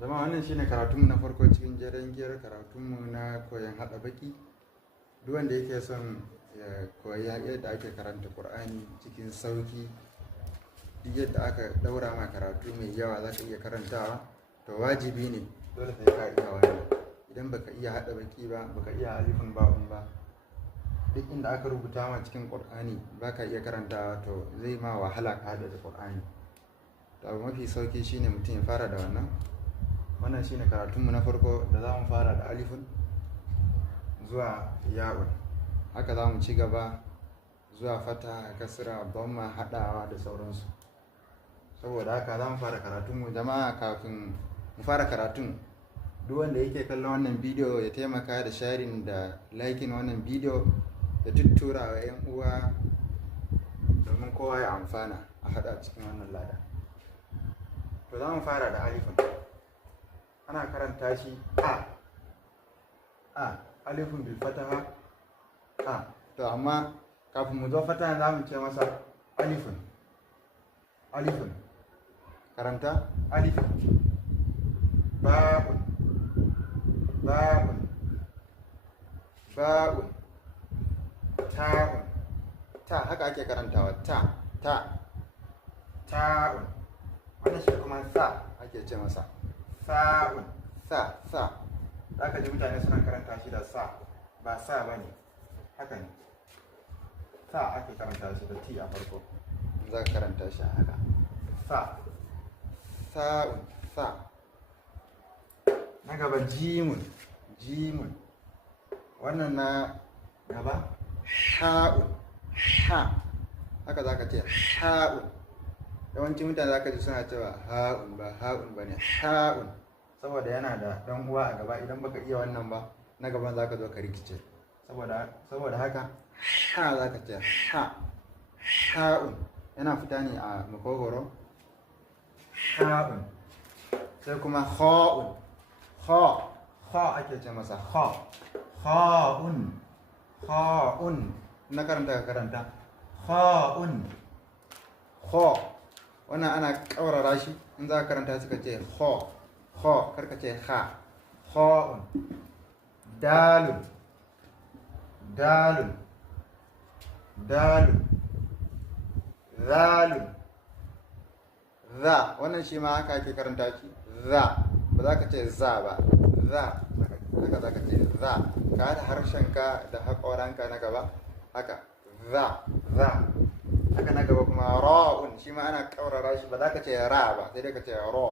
Jama'a wannan shine karatunmu na farko cikin jeren giyar karatunmu na koyon haɗa baki. Duk wanda yake son ya koyi yadda ake karanta Qur'ani cikin sauki, duk yadda aka ɗaura ma karatu mai yawa za ka iya karantawa, to wajibi ne dole sai ka iya wannan. Idan baka iya haɗa baki ba, baka iya alifin ba'un ba, duk inda aka rubuta ma cikin Qur'ani baka iya karantawa, to zai ma wahala ka haɗa da Qur'ani. To abu mafi sauki shine mutum ya fara da wannan. Wannan shine karatunmu na farko da za mu fara da alifun zuwa ya'un. Haka za mu ci gaba zuwa fata, kasra, dhamma, haɗawa da sauransu. Saboda haka za mu fara karatunmu. Jama'a, kafin mu fara karatun, duk wanda yake kallon wannan bidiyo ya taimaka da sharing da liking wannan bidiyo da tuttura wa 'yan uwa domin kowa ya amfana a haɗa cikin wannan lada. To za mu fara da alifun. Ana karanta shi a alifun bil fataha a. To amma kafin mu zo fataha za mu ce masa alifun. Alifun. Karanta alifun. Ba'un. Ba'un. Ba'un. Ta'un. Ta, haka ake karantawa. Ta. Ta'un. Wannan shi kuma sa ake ce masa. Sa'un. Sa. Za ka ji mutane suna karanta shi da sa, ba sa ba ne. Haka ne. Sa ake karanta shi da ti a farko. Za ka karanta shi a haka. Sa. Sa'un. Sa. Na gaba jimun. Jimun. Wannan na gaba ha'un. Ha. Haka za ka ce ha'un. Yawancin mutane za ka ji suna cewa ha'un, ba ha'un ba ne, ha'un. Saboda yana da ɗan uwa a gaba, idan baka iya wannan ba, na gaban za ka zo ka rikice. Saboda haka ha za ka ce ha. Ha'un. Yana fita ne a makogoro. Ha'un. Sai kuma ha'un. Ha ake ce masa ha. Ha'un. Ha'un. Na karanta ka karanta. Ha'un. Ha. Wannan ana ƙaurara shi, in za ka karanta suka ce ho, karka ce ha. Ha'un. Dalun. Dalun. Zalun. Za. Wannan shi ma haka ake karanta shi. Za. Ba za ka ce za ba. Za. Haka za ka ce za. Ka haɗa harshenka da haƙoranka na gaba. Haka. Za. Haka na gaba kuma ra'un, shi ma ana ƙaurara shi, ba za ka ce ra ba, sai dai ka ce ra.